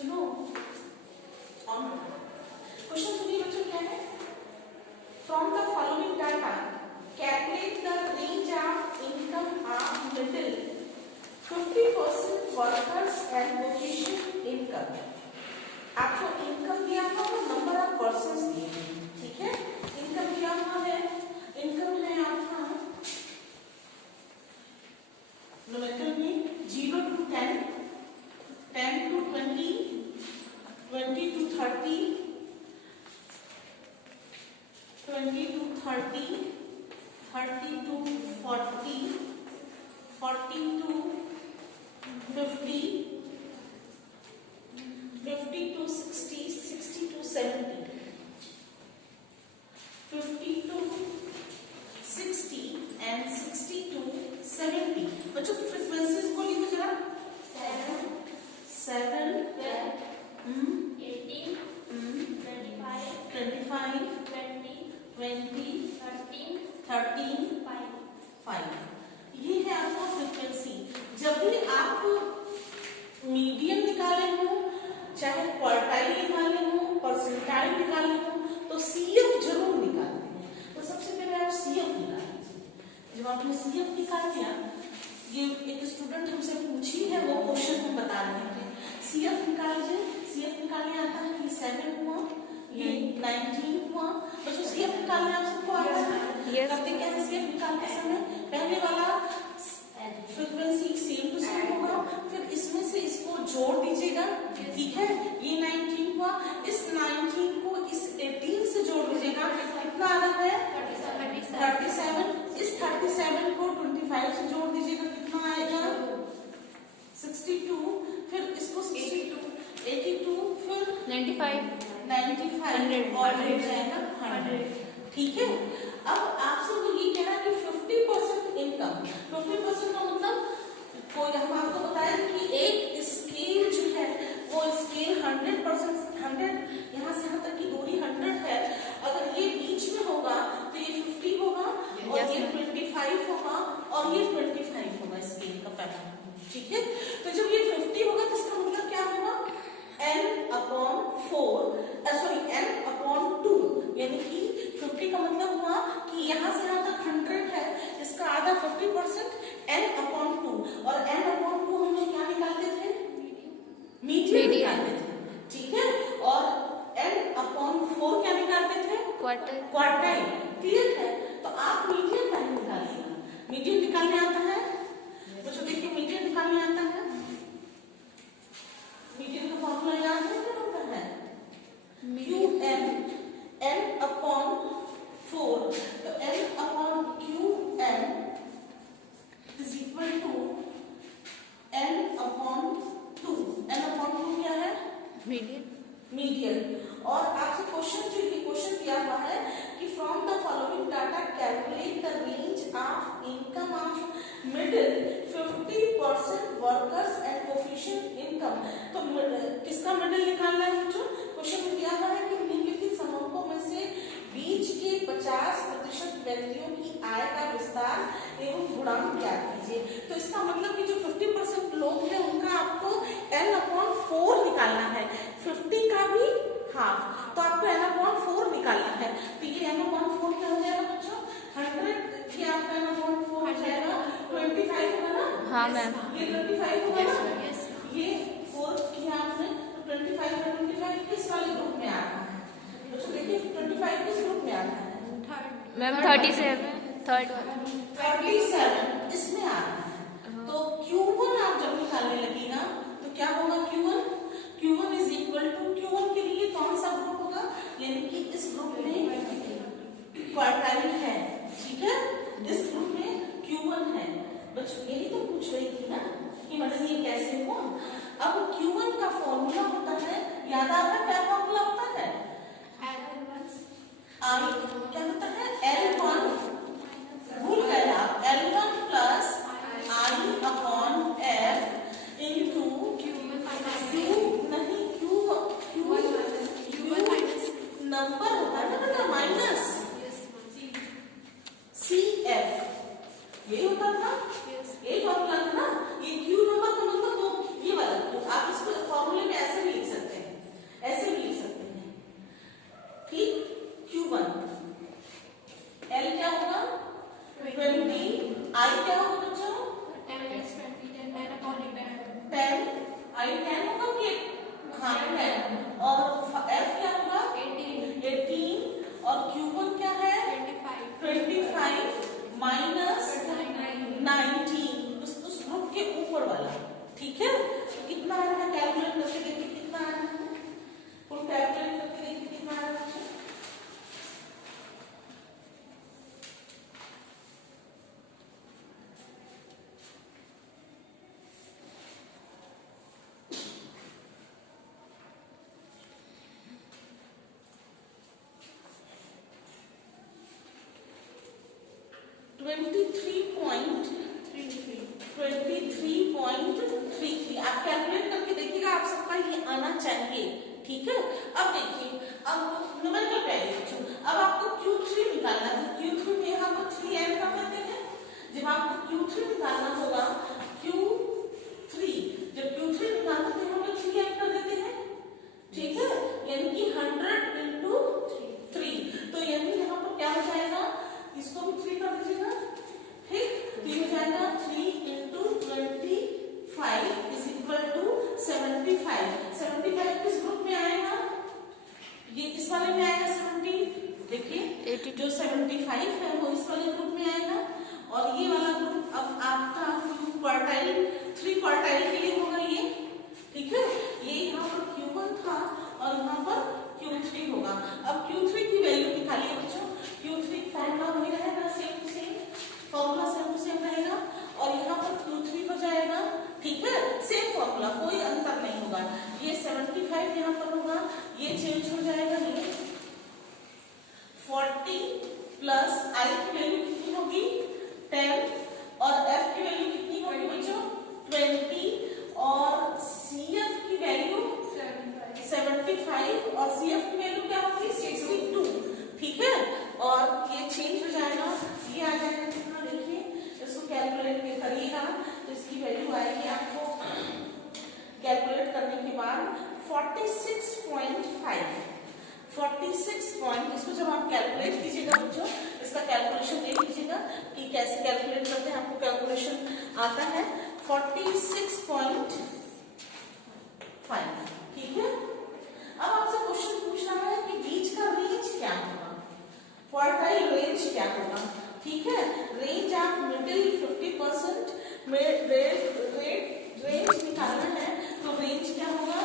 सुनो क्वेश्चन सुनिए बच्चों, क्या है? From the following data calculate the range of income of middle 50% workers and vocational income. आपको इनकम दिया हुआ है, नंबर ऑफ पर्सन्स दिए हैं, ठीक है। इनकम दिया हुआ है, इनकम है आपका न्यूमेरिकल में 0 to 10, 10 to 20, 20 to 30, 20 to 30, 30 to 40, 40 to 50, 50 to 60, 60 to 70, 50 to 60 and 60 to 70। बच्चों फ्रीक्वेंसीज को लिखो जरा। 7, 7, 12, 18, 25, 25, 20, 20, 13, 13, 5। ये है आपका फ्रीक्वेंसी। जब भी आप मीडियन निकाले हो, चाहे क्वार्टाइल निकाले हो, परसेंटाइल निकाले हो, तो सीएफ जरूर निकालते हैं। तो सबसे पहले आप सीएफ निकाल लीजिए। जब आपने सीएफ निकाल दिया, ये एक स्टूडेंट हमसे पूछी है, वो क्वेश्चन हम बता रहे थे। सीएफ निकाल लीजिए। सीएफ निकालने आता है कि 7 हुआ, ये 19 हुआ। बच्चों सीएफ निकालने आप सबको आता है? करते क्या है सीएफ निकालते समय? पहले वाला फ्रीक्वेंसी सेम टू सेम होगा, फिर इसमें से इसको जोड़ दीजिएगा, ठीक है। ये 19 हुआ, इस 19 को इस 18 से जोड़ दीजिएगा, कितना आ रहा है? 37। इस 37 को 25 से जोड़ दीजिएगा, कितना आएगा? 62। फिर इसको 82, 82, फिर 95, 95 और हो जाएगा 100, ठीक है। अब आपसे तो ये कह रहा है कि 50% इनकम, 50% का मतलब कोई हम आपको बताया कि एक स्केल जो है वो स्केल 100%, 100 यहाँ से यहाँ तक की दूरी 100 है। अगर ये बीच में होगा तो ये 50 होगा और ये 25 होगा और ये 25 होगा स्केल का पैटर्न, ठीक है। तो जब ये 50 होगा तो इसका मतलब क्या होगा? n/2, यानी कि 50 का मतलब हुआ कि यहाँ से यहाँ तक 100 है, इसका आधा 50% n/2। और n/2 हम लोग क्या निकालते थे? मीडियन निकालते थे, ठीक है। और n/4 क्या निकालते थे? क्वार्टाइल। क्लियर है? तो आप मीडियन पहले निकालिएगा। मीडियन निकालने आता है बच्चों? देखिए मीडियन निकालने आता है। मीडियन का फॉर्मूला याद है? क्या होता है? QM n/4। तो n/QM is equal to n/2। n/2 क्या है? मीडियन। और आपसे क्वेश्चन दिया हुआ है कि from the following data calculate the range of income of middle 50% workers and coefficient income. तो किसका मिडिल निकालना है बच्चों? क्वेश्चन में दिया हुआ है कि निम्नलिखित समूहों में से बीच के 50% व्यक्तियों की आय का विस्तार एवं गुणांक ज्ञात कीजिए। तो इसका मतलब कि जो 50% लोग हैं उनका आपको n/4 निकालना है, 50 का भी हाफ, तो आपको n/4 निकालना है। तो ये n/4 क्या हो जाएगा बच्चों? 100 की आपका n/4 हो जाएगा 25 होगा ना? हाँ मैम। ये 25 होगा ना? ये 4 किया आपने, तो 25 और 25 किस वाले ग्रुप में आता है बच्चों? देखिए 25 किस ग्रुप में आता है? मैम 37, थर्ड वाला 37 इसमें आता है। तो Q1 आप जब निकालने लगी ना तो क्या होगा? Q1 is equal to, Q1 के लिए कौन सा ग्रुप होगा? यानी कि इस ग्रुप में क्वार्टाइल है, ठीक है। इस ग्रुप में Q1 है। बच्चों यही तो पूछ रही थी ना कि मतलब ये कैसे हुआ। अब Q1 का फॉर्मूला होता है, याद आ रहा है क्या फॉर्मूला होता है? क्या होता है? L1, भूल गए आप, L1 plus I/F into Q नहीं, Q नंबर होता है ना बेटा, माइनस CF, यही होता था, यही फॉर्मूला था ना। ये Q नंबर का मतलब वो ये वाला, आप इसको फॉर्मूले में ऐसे भी लिख सकते 23.33 आप कैलकुलेट करके देखिएगा, आप सबका ये आना चाहिए। ठीक है, अब देखिए, अब न्यूमेरिकल वैल्यू, अब आपको Q3 निकालना है। Q3 में यहाँ पर 3 ऐड कर देते हैं। जब आपको Q3 निकालना होगा, Q3 जब Q3 निकालना तो हम लोग 3 ऐड कर देते हैं। ठीक है, यानी कि 100 into 3, तो यानी यहाँ पर क्या हो जाएगा, इसको भी 3 कर दीजिएगा। ठीक, तो ये हो जाएगा 3 into 25 is equal to 75। 75 किस ग्रुप में आएगा, ये इस वाले में आएगा 70। देखिए जो 75 है वो इस वाले ग्रुप में आएगा, और ये वाला ग्रुप अब आपका क्वार्टाइल 3 क्वार्टाइल के लिए होगा ये। ठीक है, ये यहाँ पर Q1 था और यहाँ पर Q3 होगा। अब Q3 की वैल्यू निकालिए बच्चों। Q3 फॉर्मूला वही रहेगा, same to same formula, same to same रहेगा, और यहाँ पर Q3 हो जाएगा। ठीक है, सेम फॉर्मूला, कोई अंतर नहीं होगा। ये 75 यहाँ पर होगा, ये चेंज हो जाएगा, ये 40 प्लस I की वैल्यू कितनी होगी 10, और F की वैल्यू कितनी होगी बच्चों 20, और CF की वैल्यू 75, और CF की वैल्यू क्या होगी 62। ठीक है, और ये चेंज हो जाएगा, ये आ जाएगा कितना, देखिए इसको कैलकुलेट करिएगा तो इसकी वैल्यू आएगी आपको कैलकुलेट करने के बाद 46.5। इसको जब आप कैलकुलेट कीजिएगा बच्चों, इसका कैलकुलेशन देख लीजिएगा कि कैसे कैलकुलेट करते हैं, आपको कैलकुलेशन आता है 46.5। ठीक है, अब आपसे क्वेश्चन पूछ रहा है कि बीच का रेंज क्या होगा, क्वार्टाइल रेंज क्या होगा। ठीक है, रेंज ऑफ मिडिल 50% में रेंज निकालना है, तो रेंज क्या होगा,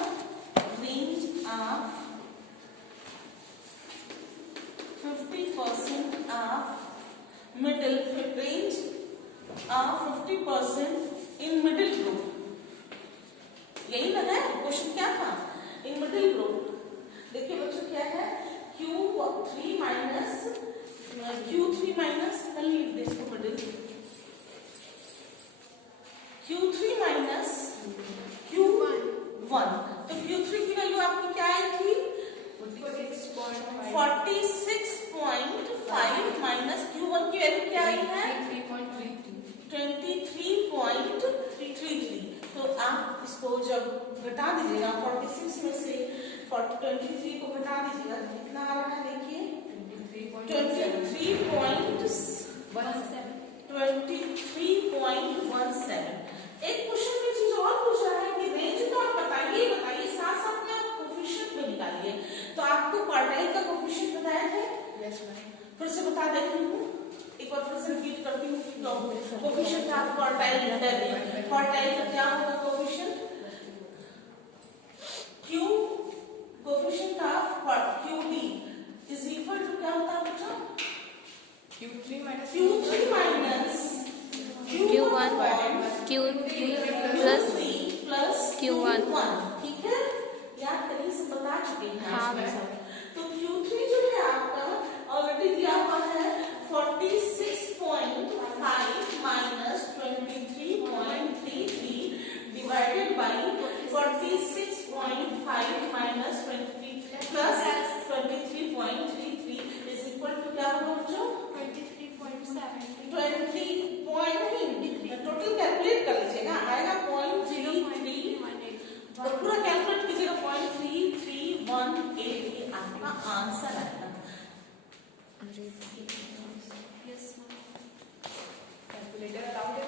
range of 50% of middle, range of 50% in middle group. यही लगा है क्वेश्चन, क्या था, इन मिडिल ग्रुप। देखिए बच्चों क्या है, Q3 minus leave this to middle, Q3 minus Q1, तो Q3 की वैल्यू आपकी क्या आई थी 46.5 माइनस Q1 की वैल्यू क्या आई है 23.33। तो आप इसको जब घटा दीजिएगा 46 में से 23 को घटा दीजिएगा तो कितना आ रहा है, देखिए 23.17। एक क्वेश्चन में चीज और पूछ रहा है कि रेंज तो आप बताइए साथ साथ में आप कोफिशिएंट भी निकालिए। तो आपको क्वार्टाइल का कोफिशिएंट बताया है, फिर से बता देती हूँ, एक बार फिर से रिपीट करती हूँ। तो कोफिशिएंट ऑफ क्वार्टाइल का क्या होगा, coefficient Q coefficient of QD is equal to क्या होता है बच्चों, Q3 minus Q1 plus Q1। ठीक है, याद करिए, सब बता चुके हैं। हाँ, तो Q3 जो है आपका ऑलरेडी दिया हुआ है 46.5 minus 23.33 divided by 46.5 minus 23 plus 23.33 is equal to क्या होगा बच्चों 20 टोटल कैलकुलेट कर लीजिएगा, आएगा 0.33, और पूरा कैलकुलेट कीजिएगा 0.3318 ये आपका आंसर आएगा। कैलकुलेटर अलाउड है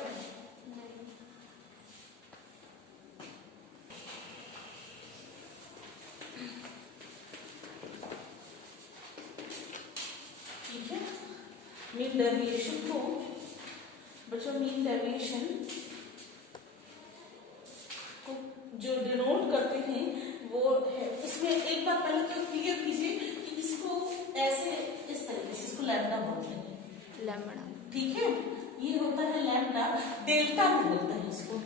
ठीक है। मीन डेविएशन को बच्चों, मीन डेविएशन को जो डिनोट करते हैं वो है, इसमें एक बार पहले तो क्लियर कीजिए कि इसको ऐसे इस तरीके से इसको लैम्डा बोलते हैं, लैम्डा। ठीक है, ये होता है लैम्डा, डेल्टा बोलते हैं इसको,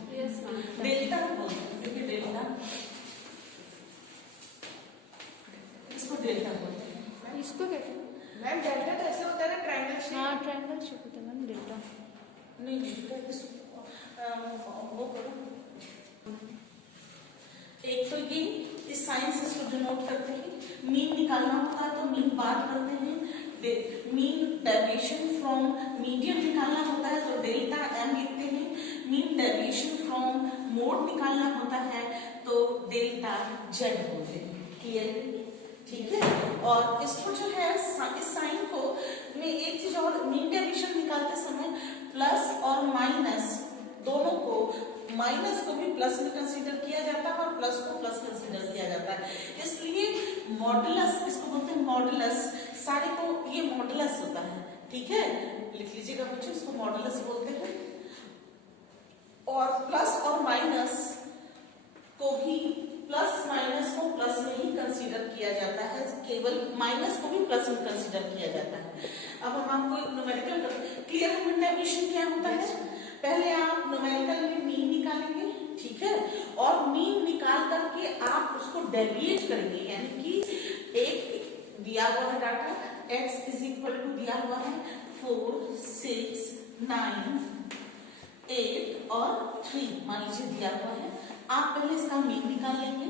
डेल्टा बोलते हैं, क्योंकि डेल्टा इसको डेल्टा बोलते हैं। इसको कहते हैं मैम डेल्टा तो ऐसा होता है ना, ट्रायंगल शेप। हाँ, ट्रायंगल शेप होता है मैम डेल्टा। नहीं वो करो। एक तो ये इस साइन से इसको डिनोट करते हैं, मीन निकालना होता है तो मीन बात करते हैं, मीन डेविएशन फ्रॉम मीडियन निकालना होता है तो डेल्टा एम लिखते हैं, मीन डेविएशन फ्रॉम मोड निकालना होता है तो डेल्टा जेड बोलते हैं। क्लियर? ठीक है। और इसको जो है इस साइन को में एक चीज और, मीन डेविएशन निकालते समय प्लस और माइनस दोनों को, माइनस को भी प्लस में कंसीडर किया जाता है और प्लस को प्लस कंसीडर किया जाता है, इसलिए मॉडुलस, इसको बोलते हैं मॉडुलस, सारे को ये मॉडुलस होता है। ठीक है, लिख लीजिएगा बच्चों, इसको मॉडुलस बोलते हैं। और प्लस और माइनस को भी, प्लस माइनस को प्लस में ही कंसीडर किया जाता है, केवल माइनस को भी प्लस में कंसीडर किया जाता है। अब हम आपको न्यूमेरिकल क्लियर डेविएशन क्या होता है, पहले आप न्यूमेरिकल में मीन निकालेंगे, ठीक है, और मीन निकाल करके आप उसको डेविएट करेंगे, यानी कि एक दिया हुआ है data x is equal to दिया हुआ है 4, 6, 9, 8 और 3 मान लीजिए दिया हुआ है। आप पहले इसका मीन निकाल लेंगे,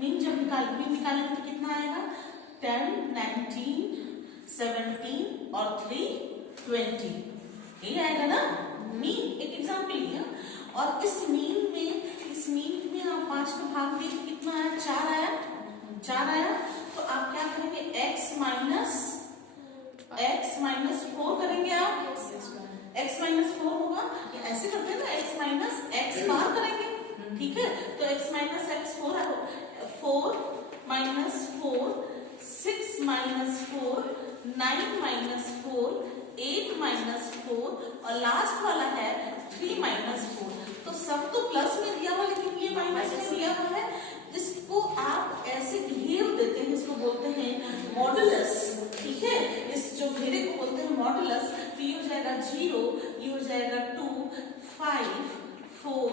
मीन जब मीन निकालेंगे तो कितना आएगा, 10, 19, 17 और 3, 20, ये आएगा ना मीन। एक एग्जाम्पल लिया और इस मीन में आप 5 का भाग दिए तो कितना आया, 4 आया। तो आप क्या करेंगे, x माइनस 4 करेंगे आप, x माइनस 4 होगा, ऐसे करते हैं ना, x माइनस x बार करेंगे, ठीक है, तो x minus x 4 minus 4, 6 minus 4, 9 minus 4, 8 minus 4 और लास्ट वाला है 3 माइनस 4। तो सब तो प्लस में दिया हुआ लेकिन ये माइनस में दिया हुआ है, इसको आप ऐसे घेर देते हैं, इसको बोलते हैं मॉडुलस। ठीक है, इस जो घेरे को बोलते हैं मॉडुलस। तो ये हो जाएगा 0, ये हो जाएगा 2, 5, 4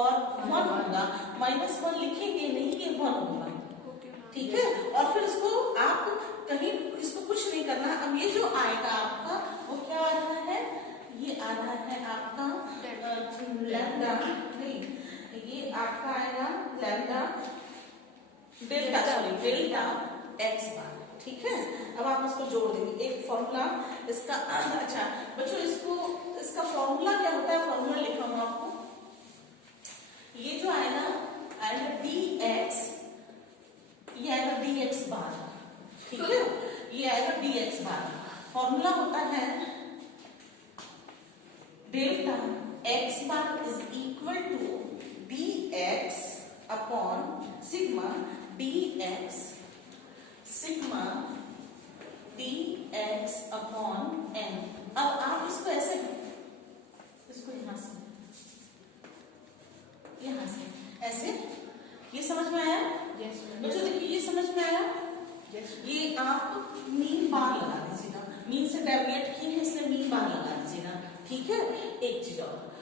और 1 होगा, -1 लिखेंगे नहीं, ये 1 होगा। ठीक है, और फिर इसको आप कहीं, इसको कुछ नहीं करना। अब ये जो आएगा आपका वो क्या आ रहा है, ये आ रहा है आपका लैम्डा, नहीं ये आपका आएगा lambda delta, sorry delta x बार। ठीक है, अब आप इसको जोड़ देंगे, एक फॉर्मूला इसका। अच्छा बच्चों, इसका फॉर्मूला क्या होता है, फॉर्मूला लिखा हूं आपको, ये जो आएगा dx, ये आएगा dx बार। ठीक है, ये आएगा dx बार। फॉर्मूला होता है delta x bar is equal to dx upon sigma dx upon n। अब आप इसको ऐसे, इसको यहां से ऐसे, ये समझ में आया? बच्चों देखिए, ये समझ में आया? ये आप मीन बार लगा दीजिएगा, मीन से डेविएट किए हैं इसलिए मीन बार लगा दीजिएगा। ठीक है, एक चीज और,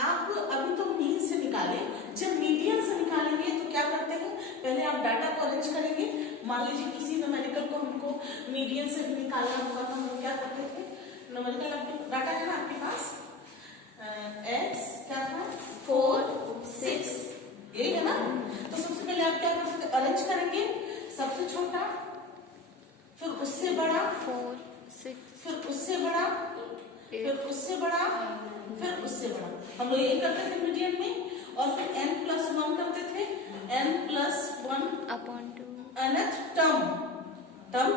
आप अभी तो मीन से निकाले, जब मीडियन से निकालेंगे तो क्या करते हैं, पहले आप डाटा को अरेंज करेंगे। मान लीजिए किसी न्यूमेरिकल को हमको मीडियन से भी निकालना होगा तो हम क्या करते थे, न्यूमेरिकल डाटा है ना आपके पास, x क्या था 4, 6, यही है ना। तो सबसे पहले आप क्या करते थे, अरेंज करेंगे, सबसे छोटा, फिर उससे बड़ा, 4, 6, फिर उससे बड़ा, फिर उससे बड़ा, फिर उससे बड़ा। हम लोग यही करते थे मीडियन में, और फिर n+1 करते थे, n+1 अपॉन 2, अनथ टर्म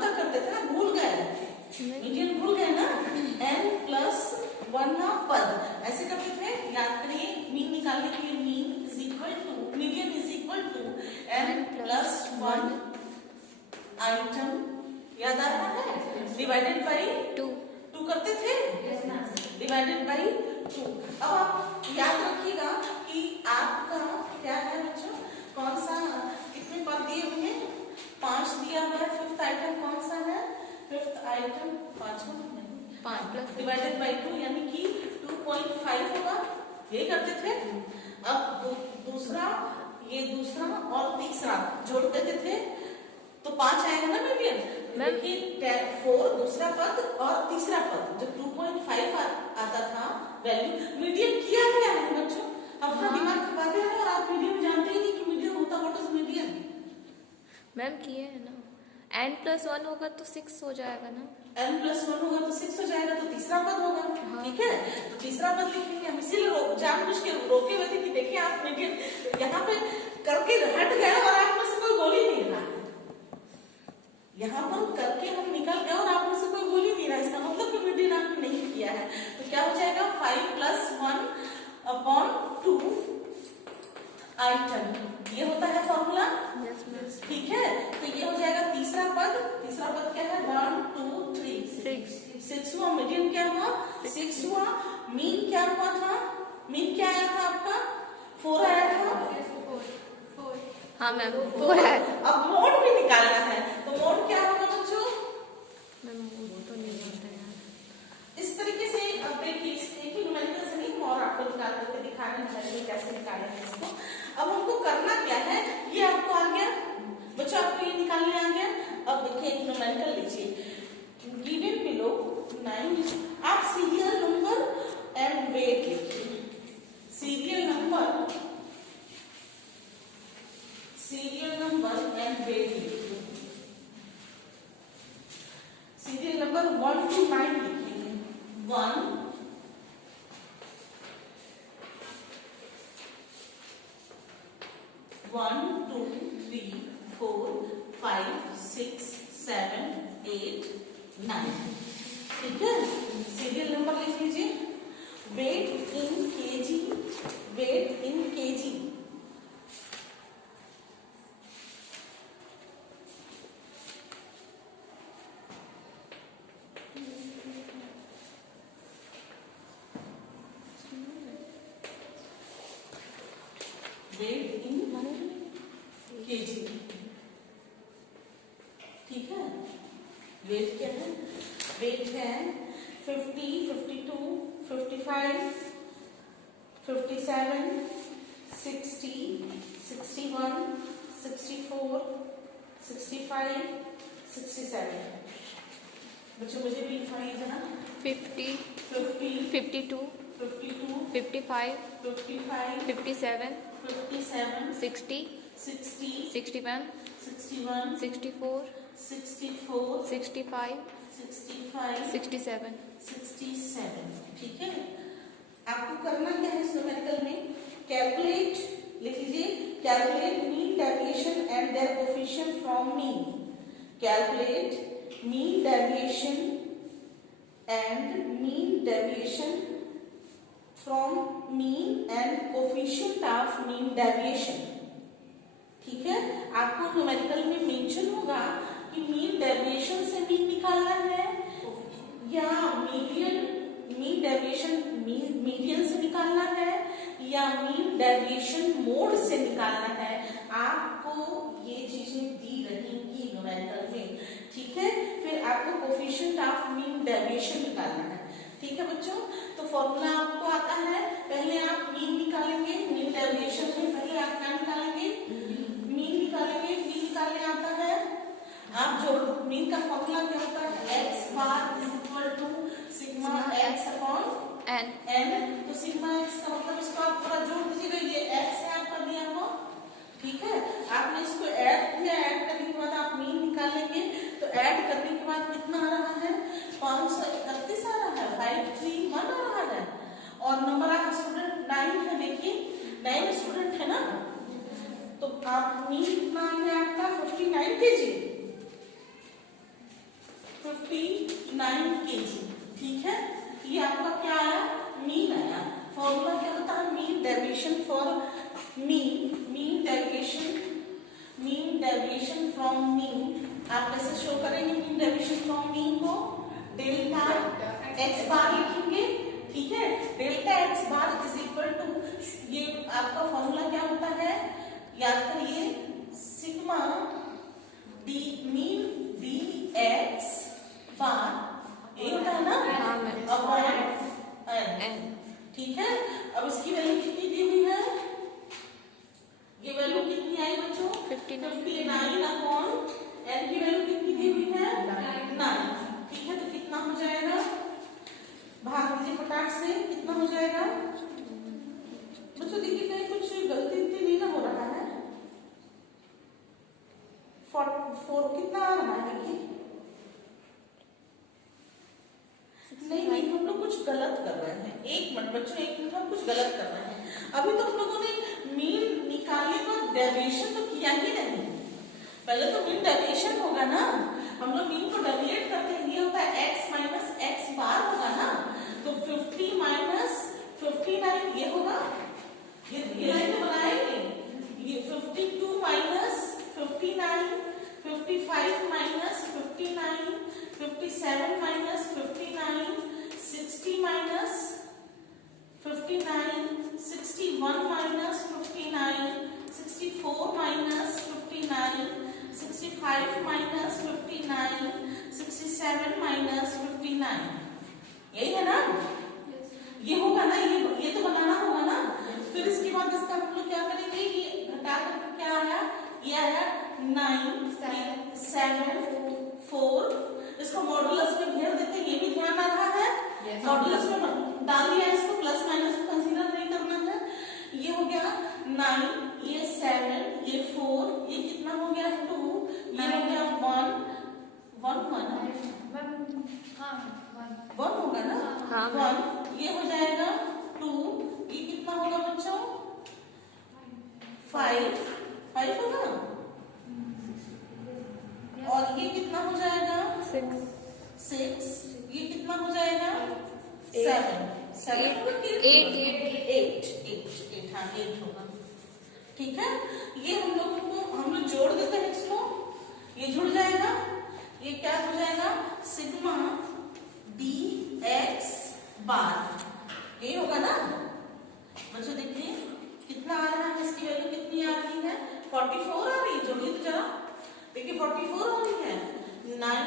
तक करते थे ना, भूल गए, मीडियन भूल गए ना, n+1 ना पद, ऐसे करते थे। याद करिए, मीन निकालने के लिए mean is equal to, median is equal to n+1 item, याद आ रहा है, डिवाइडेड बाई 2 करते थे, डिवाइडेड बाई 2। अब आप याद रखिएगा कि आपका क्या है बच्चों, कौन सा, कितने पद दिए हुए हैं, 5 दिया हुआ है। फिफ्थ आइटम कौन सा है, फिफ्थ आइटम 5 डिवाइडेड बाई 2 यानी कि 2.5 होगा, ये करते थे। अब दूसरा, ये दूसरा और तीसरा जोड़ देते थे तो 5 आएगा ना मीडियन। देखिए 4 दूसरा पद और तीसरा पद, जब 2.5 आता था वैल्यू। मीडियन किया क्या है बच्चों, अपना दिमाग खपाते हैं और आप मीडियन जानते ही नहीं कि मीडियन होता, व्हाट इज मीडियन। मैम किए है ना, n+1 होगा तो 6 हो जाएगा ना, n+1 होगा तो 6 हो जाएगा, तो तीसरा पद होगा। ठीक है, तो तीसरा पद लिखेंगे हम, इसीलिए जानबूझ के रोके हुए थे कि देखिए आप मीडियन यहाँ पे करके हट गए और आप में से कोई बोल ही नहीं रहा, यहाँ पर करके हम निकल गए और आप में से कोई बोल ही नहीं रहा, इसका मतलब कि मीडियन आपने नहीं किया है। तो क्या हो जाएगा 5+1/2 आइटम, ये होता है फॉर्मूला। ठीक है, तो ये हो जाएगा तीसरा पद। तीसरा पद क्या है 1 2 3 6 हुआ, मीडियन क्या हुआ 6 हुआ, मीन क्या हुआ था, मीन क्या आया था आपका 4 आया था। हाँ मैम 4 है। अब मोड भी निकालना है, तो मोड क्या होगा बच्चों, मैम वो तो नहीं आता यार। इस तरीके से अब देखिए एक ही न्यूमेरिकल से नहीं और आपको निकाल करके दिखाने चाहिए कैसे निकालेंगे इसको। अब हमको करना क्या है, ये आपको आ गया बच्चों, आपको ये निकालने आ गया। अब देखिए एक न्यूमेरिकल लीजिए, गिवन बिलो 9, आप सीरियल नंबर एंड वेट लिखिए, सीरियल नंबर एंड वेट लिखिए, सीरियल नंबर 1 to 9 लिखेंगे, 1 1 2 3 4 5 6 7 8 9। ठीक है, सीरियल नंबर लिख लीजिए। वेट इन केजी, वेट इन केजी, वेट इन केजी। ठीक है, वेट क्या है, वेट है 50 52 55 57 60 61 64 65 67। बच्चों मुझे भी लिखाइए जरा, 50 50 52 52 55 55 57 57 60 60 61 61 64 64 65 65 67। 67। ठीक है, आपको करना क्या है इस न्यूमेरिकल में, कैलकुलेट लिख लीजिए, calculate mean deviation and their coefficient from mean, calculate mean deviation and mean deviation from mean and coefficient of mean deviation. ठीक है, आपको न्यूमेरिकल में मेंशन होगा कि मीन डेविएशन से मीन निकालना है या मीन डेविएशन मीडियन से निकालना है या मीन डेविएशन मोड से निकालना है, आपको ये चीजें दी रहेंगी न्यूमेरिकल में। ठीक है, फिर आपको कोएफिशिएंट ऑफ मीन डेविएशन निकालना है। ठीक है बच्चों, तो फॉर्मूला आपको आता है, पहले आप मीन निकालेंगे, मीन डेविएशन में पहले आप क्या निकालेंगे, मीन निकालेंगे, मीन निकालने आता है आप जो मीन का फॉर्मूला क्या होता है, x bar is equal to sigma x upon n। तो सिग्मा x का मतलब इसको आप थोड़ा जोड़ दीजिएगा, ये x है आपका दिया हुआ। ठीक है, आपने इसको ऐड किया, ऐड करने के बाद आप मीन निकालेंगे, तो ऐड करने के बाद कितना आ रहा है 531 आ रहा है, 531 आ रहा है, और नंबर ऑफ स्टूडेंट 9 है, देखिए 9 स्टूडेंट है ना, तो आप मीन कितना आ गया आपका 59 केजी, 59 केजी। ठीक है, ये आपका क्या आया, मीन आया। फॉर्मूला क्या होता है, mean deviation for mean deviation from mean. आप कैसे शो करेंगे मीन डेविएशन फ्रॉम मीन को, डेल्टा x बार लिखेंगे। ठीक है, delta x bar is equal to, ये आपका फॉर्मूला क्या होता है, याद करिए, sigma d mean d x bar ये होता है ना अपॉन एन। ठीक है, अब इसकी वैल्यू कितनी दी हुई है, ये वैल्यू कितनी आई बच्चों 59 अपॉन एन की वैल्यू कितनी दी हुई है 9। ठीक है, तो कितना हो जाएगा, भाग दीजिए फटाक से, कितना हो जाएगा एक मिनट बच्चों, एक मिनट, हम कुछ गलत कर रहे हैं। अभी तो हम लोगों ने मीन निकालने पर डेविएशन तो किया ही नहीं। पहले तो मीन डेविएशन होगा ना, हम लोग मीन को डेविएट करते हैं, ये होता है x माइनस एक्स बार होगा ना। तो 50 माइनस 59 ये होगा, ये लाइन तो बनाएंगे। ये 52 minus 59, 55 minus 59, 57 minus 59, 60 minus 59, 61 minus 59, 64 minus 59, 65 minus 59, 67 minus 59, यही है ना? ये होगा ना, ये तो बनाना होगा ना। फिर इसके बाद इसका हम लोग क्या करेंगे, ये घटा कर क्या आया, ये आया 9 7 4, इसको मॉडुलस में घेर देते हैं, ये भी ध्यान आ रहा है। मॉडुलस में डाल दिया, इसको प्लस माइनस को कंसीडर नहीं करना है। ये हो गया 9, ये 7, ये 4, ये कितना हो गया 2, ये हो गया 1 होगा ना, हाँ, 1, ये हो जाएगा 2, ये कितना होगा बच्चों 5 होगा, और ये कितना हो जाएगा 6, ये कितना हो जाएगा 7 8 हाँ 8 होगा। ठीक है, ये हम लोग जोड़ देते हैं इसको, ये जुड़ जाएगा, ये क्या हो जाएगा सिग्मा डी एक्स बार, ये होगा ना बच्चों। देखिए कितना आ रहा है, इसकी वैल्यू कितनी आ रही है 44 आ रही है, जोड़िए तो जरा, देखिए 44 आ रही है। 9